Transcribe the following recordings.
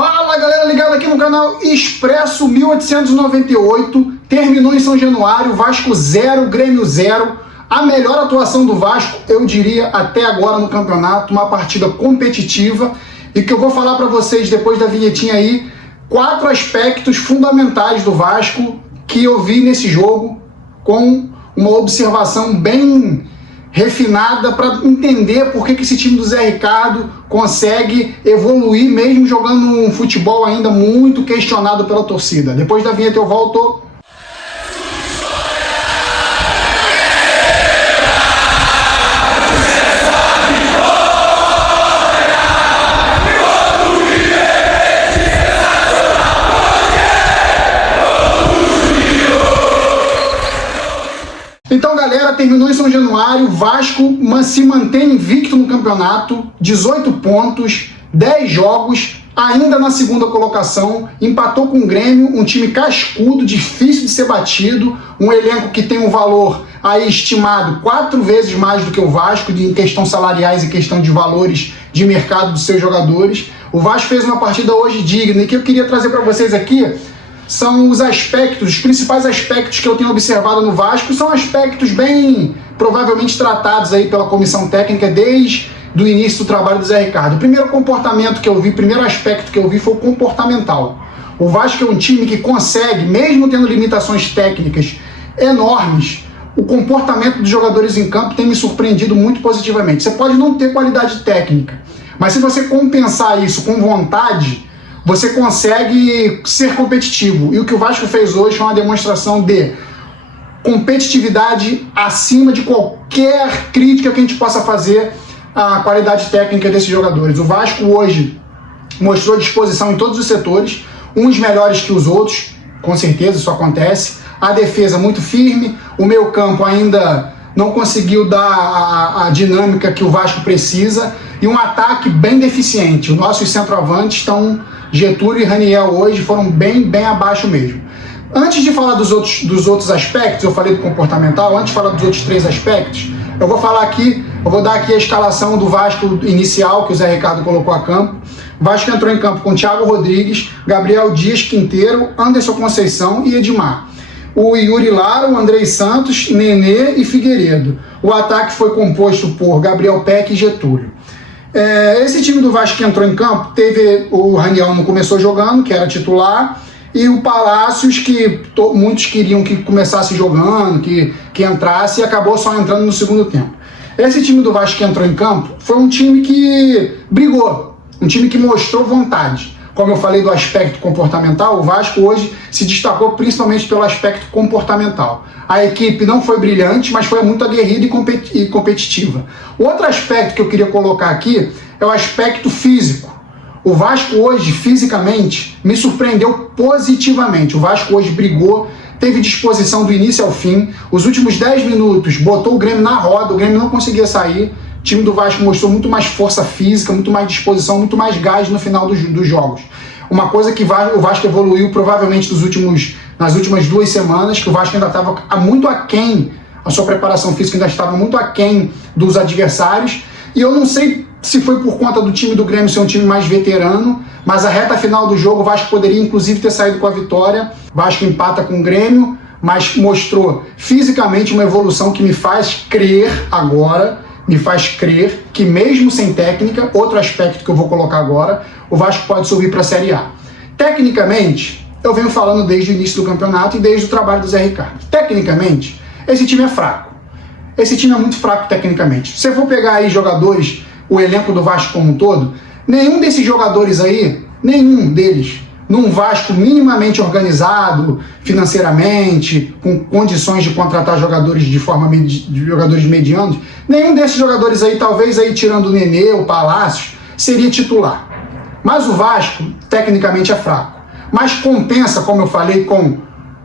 Fala galera ligada aqui no canal Expresso 1898, terminou em São Januário, Vasco 0, Grêmio 0, a melhor atuação do Vasco, eu diria, até agora no campeonato, uma partida competitiva, e que eu vou falar para vocês depois da vinhetinha aí, 4 aspectos fundamentais do Vasco que eu vi nesse jogo, com uma observação bem refinada para entender por que esse time do Zé Ricardo consegue evoluir mesmo jogando um futebol ainda muito questionado pela torcida. Depois da vinheta eu volto. Então, galera, terminou em São Januário, Vasco se mantém invicto no campeonato, 18 pontos, 10 jogos, ainda na segunda colocação, empatou com o Grêmio, um time cascudo, difícil de ser batido, um elenco que tem um valor aí estimado 4 vezes mais do que o Vasco, em questão salariais e questão de valores de mercado dos seus jogadores. O Vasco fez uma partida hoje digna, e que eu queria trazer para vocês aqui são os aspectos, os principais aspectos que eu tenho observado no Vasco, são aspectos bem provavelmente tratados aí pela comissão técnica desde o início do trabalho do Zé Ricardo. O primeiro comportamento que eu vi, primeiro aspecto que eu vi foi o comportamental. O Vasco é um time que consegue, mesmo tendo limitações técnicas enormes, o comportamento dos jogadores em campo tem me surpreendido muito positivamente. Você pode não ter qualidade técnica, mas se você compensar isso com vontade, você consegue ser competitivo. E o que o Vasco fez hoje foi uma demonstração de competitividade acima de qualquer crítica que a gente possa fazer à qualidade técnica desses jogadores. O Vasco hoje mostrou disposição em todos os setores, uns melhores que os outros, com certeza isso acontece. A defesa muito firme, o meio-campo ainda não conseguiu dar a dinâmica que o Vasco precisa, e um ataque bem deficiente. Os nossos centroavantes estão... Getúlio e Raniel hoje foram bem abaixo mesmo. Antes de falar dos outros aspectos, eu falei do comportamental, antes de falar dos outros 3 aspectos, eu vou dar aqui a escalação do Vasco inicial, que o Zé Ricardo colocou a campo. O Vasco entrou em campo com Thiago Rodrigues, Gabriel Dias Quinteiro, Anderson Conceição e Edmar. O Yuri Lara, o Andrei Santos, Nenê e Figueiredo. O ataque foi composto por Gabriel Peck e Getúlio. Esse time do Vasco que entrou em campo, teve o Raniel não começou jogando, que era titular, e o Palácios, que muitos queriam que começasse jogando, que entrasse, e acabou só entrando no segundo tempo. Esse time do Vasco que entrou em campo foi um time que brigou, um time que mostrou vontade. Como eu falei do aspecto comportamental, o Vasco hoje se destacou principalmente pelo aspecto comportamental. A equipe não foi brilhante, mas foi muito aguerrida e competitiva. Outro aspecto que eu queria colocar aqui é o aspecto físico. O Vasco hoje, fisicamente, me surpreendeu positivamente. O Vasco hoje brigou, teve disposição do início ao fim. Os últimos 10 minutos botou o Grêmio na roda, o Grêmio não conseguia sair. O time do Vasco mostrou muito mais força física, muito mais disposição, muito mais gás no final dos jogos. Uma coisa que o Vasco evoluiu provavelmente nas últimas 2 semanas, que o Vasco ainda estava muito aquém, a sua preparação física ainda estava muito aquém dos adversários. E eu não sei se foi por conta do time do Grêmio ser um time mais veterano, mas a reta final do jogo o Vasco poderia inclusive ter saído com a vitória. O Vasco empata com o Grêmio, mas mostrou fisicamente uma evolução que me faz crer agora, que mesmo sem técnica, outro aspecto que eu vou colocar agora, o Vasco pode subir para a Série A. Tecnicamente, eu venho falando desde o início do campeonato e desde o trabalho do Zé Ricardo. Tecnicamente, esse time é fraco. Esse time é muito fraco tecnicamente. Se você for pegar aí jogadores, o elenco do Vasco como um todo, nenhum desses jogadores aí, nenhum deles, num Vasco minimamente organizado financeiramente, com condições de contratar jogadores de jogadores medianos, nenhum desses jogadores aí, talvez aí tirando o Nenê, o Palácios, seria titular. Mas o Vasco, tecnicamente, é fraco. Mas compensa, como eu falei, com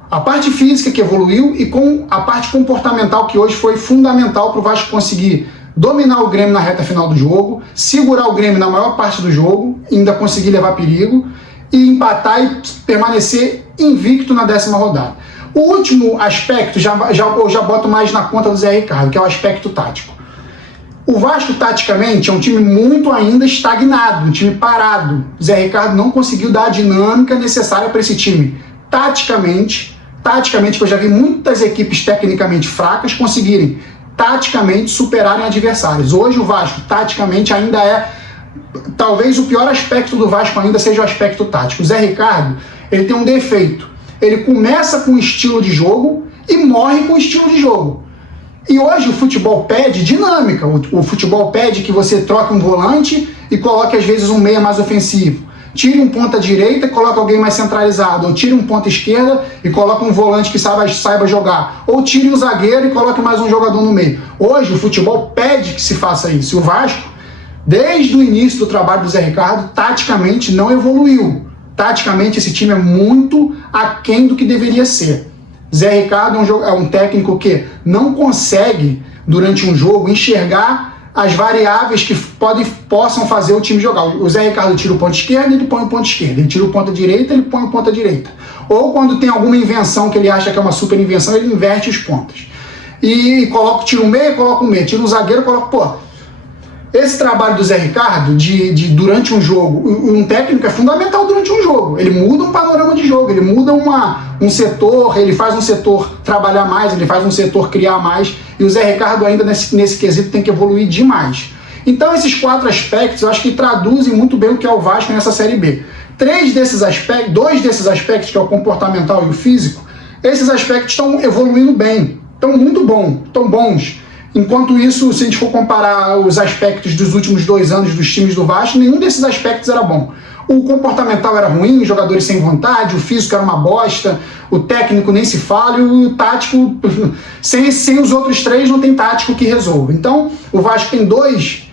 a parte física que evoluiu e com a parte comportamental que hoje foi fundamental para o Vasco conseguir dominar o Grêmio na reta final do jogo, segurar o Grêmio na maior parte do jogo, ainda conseguir levar perigo, e empatar e permanecer invicto na 10ª rodada. O último aspecto, eu já boto mais na conta do Zé Ricardo, que é o aspecto tático. O Vasco, taticamente, é um time muito ainda estagnado, um time parado. O Zé Ricardo não conseguiu dar a dinâmica necessária para esse time. Taticamente, que eu já vi muitas equipes tecnicamente fracas conseguirem, taticamente, superarem adversários. Hoje o Vasco, taticamente, ainda é... Talvez o pior aspecto do Vasco ainda seja o aspecto tático. O Zé Ricardo, ele tem um defeito. Ele começa com estilo de jogo e morre com estilo de jogo. E hoje o futebol pede dinâmica, o futebol pede que você troque um volante e coloque às vezes um meia mais ofensivo. Tire um ponta direita e coloque alguém mais centralizado, ou tire um ponta esquerda e coloque um volante que saiba jogar, ou tire um zagueiro e coloque mais um jogador no meio. Hoje o futebol pede que se faça isso. E o Vasco, desde o início do trabalho do Zé Ricardo, taticamente não evoluiu. Taticamente esse time é muito aquém do que deveria ser. Zé Ricardo é um técnico que não consegue, durante um jogo, enxergar as variáveis que possam fazer o time jogar. O Zé Ricardo tira o ponto esquerdo, ele põe o ponto esquerdo. Ele tira o ponta direita, ele põe o ponta direita. Ou quando tem alguma invenção que ele acha que é uma super invenção, ele inverte os pontos. E tira um meia, coloca um meia. Tira um zagueiro, coloca... Pô, esse trabalho do Zé Ricardo, durante um jogo, um técnico é fundamental durante um jogo. Ele muda um panorama de jogo, ele muda um setor, ele faz um setor trabalhar mais, ele faz um setor criar mais, e o Zé Ricardo ainda nesse quesito tem que evoluir demais. Então esses 4 aspectos eu acho que traduzem muito bem o que é o Vasco nessa Série B. 2 desses aspectos, que é o comportamental e o físico, esses aspectos estão evoluindo bem, estão muito bons, estão bons. Enquanto isso, se a gente for comparar os aspectos dos últimos 2 anos dos times do Vasco, nenhum desses aspectos era bom. O comportamental era ruim, os jogadores sem vontade, o físico era uma bosta, o técnico nem se fala, e o tático, sem os outros 3, não tem tático que resolva. Então, o Vasco tem dois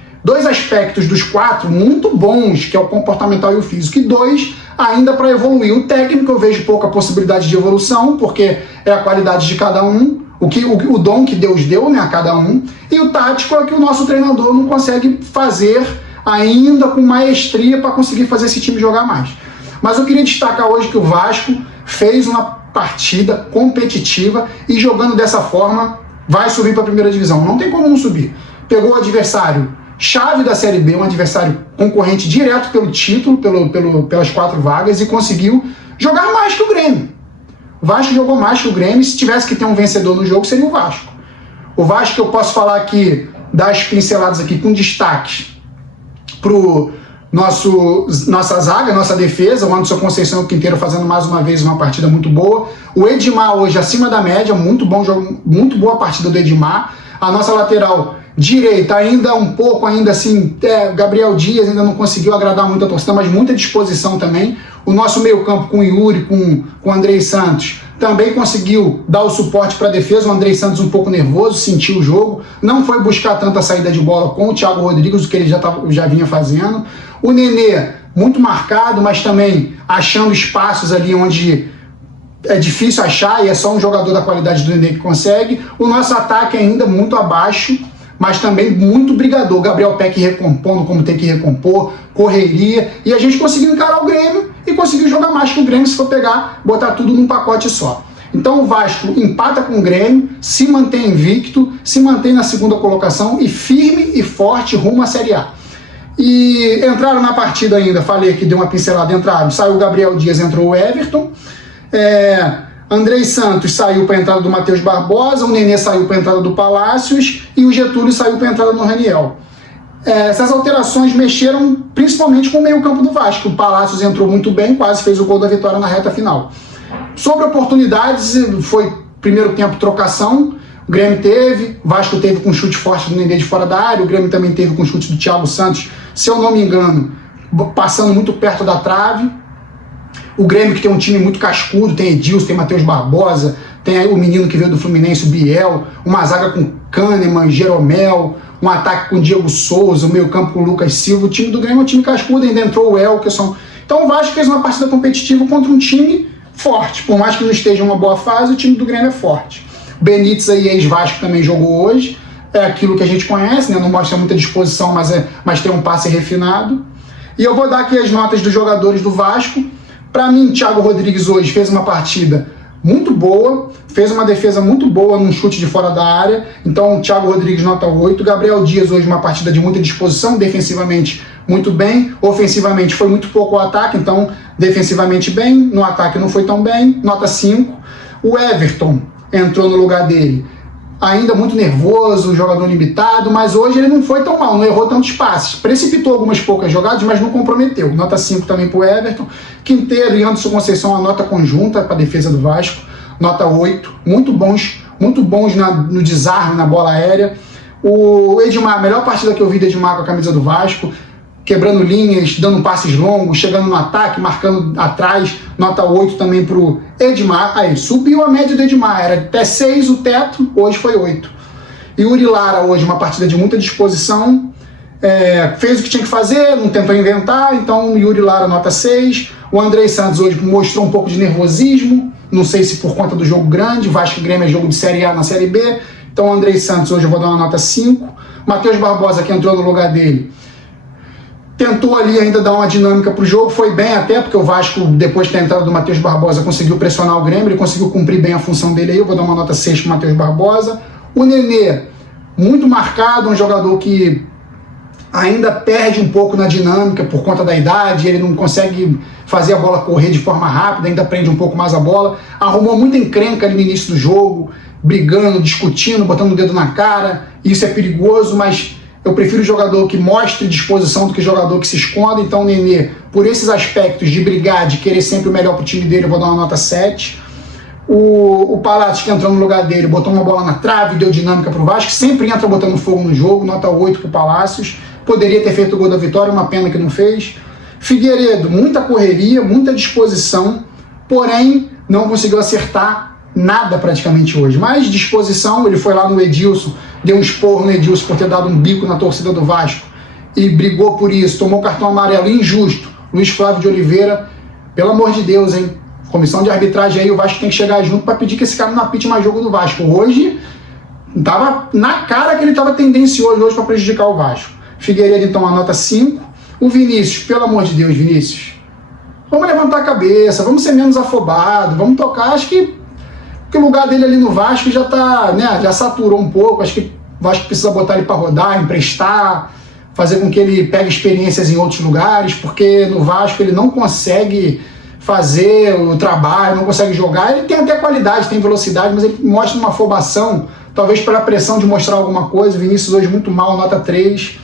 aspectos dos 4 muito bons, que é o comportamental e o físico, e 2 ainda para evoluir. O técnico eu vejo pouca possibilidade de evolução, porque é a qualidade de cada um, o dom que Deus deu, né, a cada um, e o tático é que o nosso treinador não consegue fazer ainda com maestria para conseguir fazer esse time jogar mais. Mas eu queria destacar hoje que o Vasco fez uma partida competitiva e jogando dessa forma vai subir para a primeira divisão. Não tem como não subir. Pegou o adversário chave da Série B, um adversário concorrente direto pelo título, pelas 4 vagas, e conseguiu jogar mais que o Grêmio. O Vasco jogou mais que o Grêmio, se tivesse que ter um vencedor no jogo, seria o Vasco. O Vasco, eu posso falar aqui, dar as pinceladas aqui com destaques para nossa zaga, nossa defesa, o Anderson Conceição e o Quinteiro fazendo mais uma vez uma partida muito boa. O Edmar hoje acima da média, muito bom jogo, muito boa partida do Edmar. A nossa lateral direita ainda um pouco, ainda assim, Gabriel Dias ainda não conseguiu agradar muito a torcida, mas muita disposição também. O nosso meio campo com o Yuri, com o Andrei Santos, também conseguiu dar o suporte para a defesa. O Andrei Santos um pouco nervoso, sentiu o jogo, não foi buscar tanta saída de bola com o Thiago Rodrigues, o que ele já vinha fazendo. O Nenê, muito marcado, mas também achando espaços ali onde é difícil achar, e é só um jogador da qualidade do Nenê que consegue. O nosso ataque ainda muito abaixo, mas também muito brigador. Gabriel Peck recompondo como tem que recompor, correria, e a gente conseguiu encarar o Grêmio e conseguiu jogar mais que o Grêmio se for botar tudo num pacote só. Então o Vasco empata com o Grêmio, se mantém invicto, se mantém na 2ª colocação e firme e forte rumo à Série A. E entraram na partida ainda, falei que deu uma pincelada, saiu o Gabriel Dias, entrou o Everton, Andrei Santos saiu para a entrada do Matheus Barbosa, o Nenê saiu para a entrada do Palácios e o Getúlio saiu para a entrada do Raniel. Essas alterações mexeram principalmente com o meio campo do Vasco. O Palácios entrou muito bem, quase fez o gol da vitória na reta final. Sobre oportunidades, foi primeiro tempo trocação, o Grêmio teve, o Vasco teve com chute forte do Nenê de fora da área, o Grêmio também teve com chute do Thiago Santos, se eu não me engano, passando muito perto da trave. O Grêmio, que tem um time muito cascudo, tem Edilson, tem Matheus Barbosa, tem aí o menino que veio do Fluminense, o Biel, uma zaga com Kahneman, Jeromel, um ataque com Diego Souza, o meio campo com o Lucas Silva. O time do Grêmio é um time cascudo, ainda entrou o Elkerson. Então o Vasco fez uma partida competitiva contra um time forte. Por mais que não esteja em uma boa fase, o time do Grêmio é forte. Benítez aí, ex-Vasco, também jogou hoje. É aquilo que a gente conhece, né? Não mostra muita disposição, mas tem um passe refinado. E eu vou dar aqui as notas dos jogadores do Vasco. Para mim, Thiago Rodrigues hoje fez uma partida muito boa, fez uma defesa muito boa num chute de fora da área. Então, Thiago Rodrigues, nota 8. Gabriel Dias, hoje, uma partida de muita disposição, defensivamente muito bem, ofensivamente foi muito pouco o ataque, então, defensivamente bem, no ataque não foi tão bem, nota 5. O Everton entrou no lugar dele, ainda muito nervoso, jogador limitado, mas hoje ele não foi tão mal, não errou tantos passes. Precipitou algumas poucas jogadas, mas não comprometeu. Nota 5 também para o Everton. Quinteiro e Anderson Conceição, a nota conjunta para a defesa do Vasco. Nota 8. Muito bons no desarme, na bola aérea. O Edmar, a melhor partida que eu vi do Edmar com a camisa do Vasco, quebrando linhas, dando passes longos, chegando no ataque, marcando atrás. Nota 8 também para o Edmar. Aí, subiu a média do Edmar, era até 6 o teto, hoje foi 8. E o Yuri Lara hoje, uma partida de muita disposição, fez o que tinha que fazer, não tentou inventar, então o Yuri Lara nota 6. O Andrei Santos hoje mostrou um pouco de nervosismo, não sei se por conta do jogo grande, Vasco e Grêmio é jogo de Série A na Série B, então o Andrei Santos hoje eu vou dar uma nota 5. Matheus Barbosa, que entrou no lugar dele, tentou ali ainda dar uma dinâmica para o jogo, foi bem até, porque o Vasco, depois da entrada do Matheus Barbosa, conseguiu pressionar o Grêmio, ele conseguiu cumprir bem a função dele aí, eu vou dar uma nota 6 para o Matheus Barbosa. O Nenê, muito marcado, um jogador que ainda perde um pouco na dinâmica por conta da idade, ele não consegue fazer a bola correr de forma rápida, ainda prende um pouco mais a bola, arrumou muita encrenca ali no início do jogo, brigando, discutindo, botando o dedo na cara, isso é perigoso, mas eu prefiro jogador que mostre disposição do que jogador que se esconda. Então o Nenê, por esses aspectos de brigar, de querer sempre o melhor para o time dele, eu vou dar uma nota 7. O Palácio, que entrou no lugar dele, botou uma bola na trave, deu dinâmica para o Vasco, sempre entra botando fogo no jogo, nota 8 para o Palácios. Poderia ter feito o gol da vitória, uma pena que não fez. Figueiredo, muita correria, muita disposição, porém não conseguiu acertar nada praticamente hoje. Mas disposição, ele foi lá no Edilson, deu um esporro no Edilson por ter dado um bico na torcida do Vasco e brigou por isso, tomou cartão amarelo injusto. Luiz Flávio de Oliveira, pelo amor de Deus, hein? Comissão de arbitragem aí, o Vasco tem que chegar junto para pedir que esse cara não apite mais jogo do Vasco. Hoje, estava na cara que ele estava tendencioso hoje para prejudicar o Vasco. Figueiredo, então, a nota 5. O Vinícius, pelo amor de Deus, Vinícius, vamos levantar a cabeça, vamos ser menos afobados, vamos tocar. Acho que o lugar dele ali no Vasco já tá, né, já saturou um pouco. Acho que o Vasco precisa botar ele para rodar, emprestar, fazer com que ele pegue experiências em outros lugares, porque no Vasco ele não consegue fazer o trabalho, não consegue jogar. Ele tem até qualidade, tem velocidade, mas ele mostra uma afobação, talvez pela pressão de mostrar alguma coisa. Vinícius hoje muito mal, nota 3.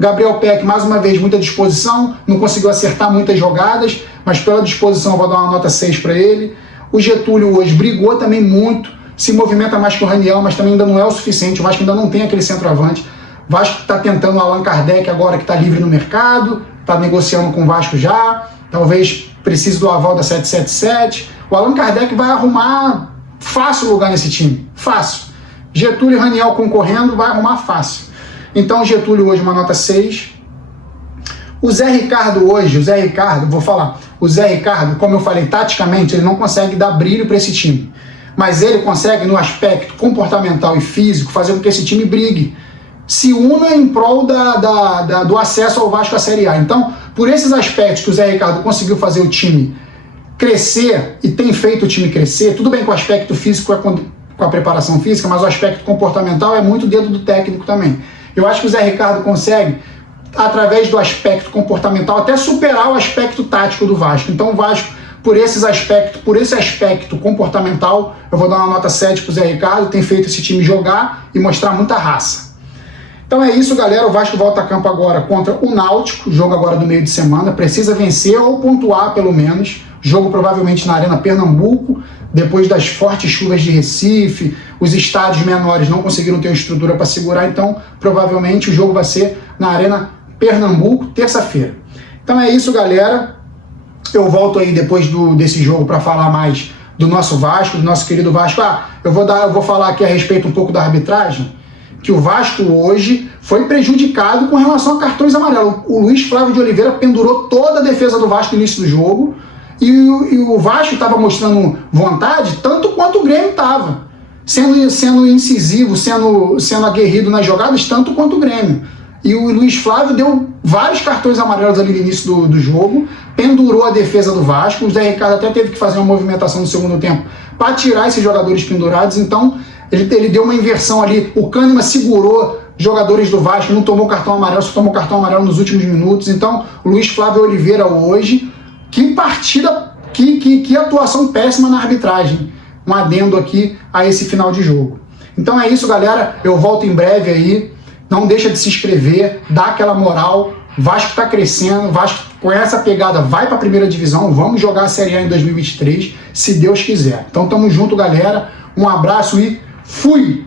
Gabriel Peck, mais uma vez, muita disposição, não conseguiu acertar muitas jogadas, mas pela disposição eu vou dar uma nota 6 para ele. O Getúlio hoje brigou também muito, se movimenta mais que o Raniel, mas também ainda não é o suficiente. O Vasco ainda não tem aquele centroavante. O Vasco está tentando o Allan Kardec agora, que está livre no mercado, está negociando com o Vasco já, talvez precise do aval da 777. O Allan Kardec vai arrumar fácil lugar nesse time, fácil. Getúlio e Raniel concorrendo, vai arrumar fácil. Então o Getúlio hoje uma nota 6. O Zé Ricardo hoje, o Zé Ricardo, como eu falei, taticamente, ele não consegue dar brilho para esse time. Mas ele consegue, no aspecto comportamental e físico, fazer com que esse time brigue, se una em prol do acesso ao Vasco à Série A. Então, por esses aspectos que o Zé Ricardo conseguiu fazer o time crescer, e tem feito o time crescer, tudo bem com o aspecto físico, com a preparação física, mas o aspecto comportamental é muito dedo do técnico também. Eu acho que o Zé Ricardo consegue, através do aspecto comportamental, até superar o aspecto tático do Vasco. Então o Vasco, por esse aspecto comportamental, eu vou dar uma nota 7 para o Zé Ricardo, tem feito esse time jogar e mostrar muita raça. Então é isso, galera, o Vasco volta a campo agora contra o Náutico, jogo agora do meio de semana, precisa vencer ou pontuar pelo menos, jogo provavelmente na Arena Pernambuco, depois das fortes chuvas de Recife, os estádios menores não conseguiram ter uma estrutura para segurar, então provavelmente o jogo vai ser na Arena Pernambuco, terça-feira. Então é isso, galera. Eu volto aí depois desse jogo para falar mais do nosso Vasco, do nosso querido Vasco. Eu vou falar aqui a respeito um pouco da arbitragem, que o Vasco hoje foi prejudicado com relação a cartões amarelos. O Luiz Flávio de Oliveira pendurou toda a defesa do Vasco no início do jogo, e o Vasco estava mostrando vontade, tanto quanto o Grêmio estava. Sendo incisivo, sendo aguerrido nas jogadas, tanto quanto o Grêmio. e o Luiz Flávio deu vários cartões amarelos ali no início do jogo, pendurou a defesa do Vasco. O Zé Ricardo até teve que fazer uma movimentação no segundo tempo para tirar esses jogadores pendurados, então ele deu uma inversão ali. O Kahneman segurou jogadores do Vasco, não tomou cartão amarelo, só tomou cartão amarelo nos últimos minutos. Então, o Luiz Flávio Oliveira hoje, que partida, que atuação péssima na arbitragem. Um adendo aqui a esse final de jogo. Então é isso, galera, eu volto em breve aí. Não deixa de se inscrever, dá aquela moral. Vasco tá crescendo, Vasco com essa pegada vai para a primeira divisão, vamos jogar a Série A em 2023, se Deus quiser. Então tamo junto, galera, um abraço e fui!